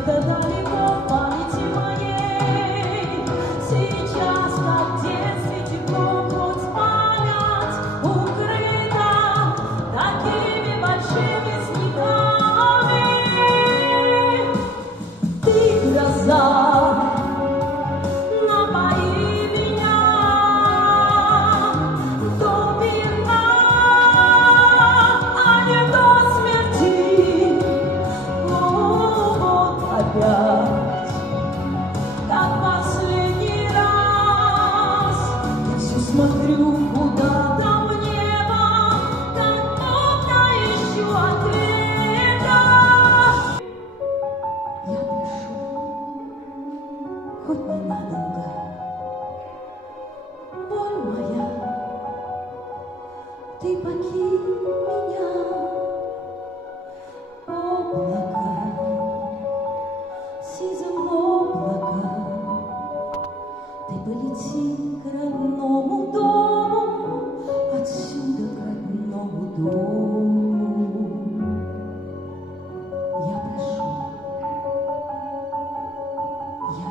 где-то далеко в памяти моей. Сейчас, как в детстве, тепло, хоть память укрыта такими большими снегами. Ты гроза, напои меня до вина, а не до смерти. О, вот опять, как последний раз, я все смотрю куда-то в небо, как будто ищу ответа. Я дышу, хоть ненадолго. Боль моя, ты покинь меня. Облака, сизым облака, ты полети к родному дому, отсюда к родному дому. Я прошу, я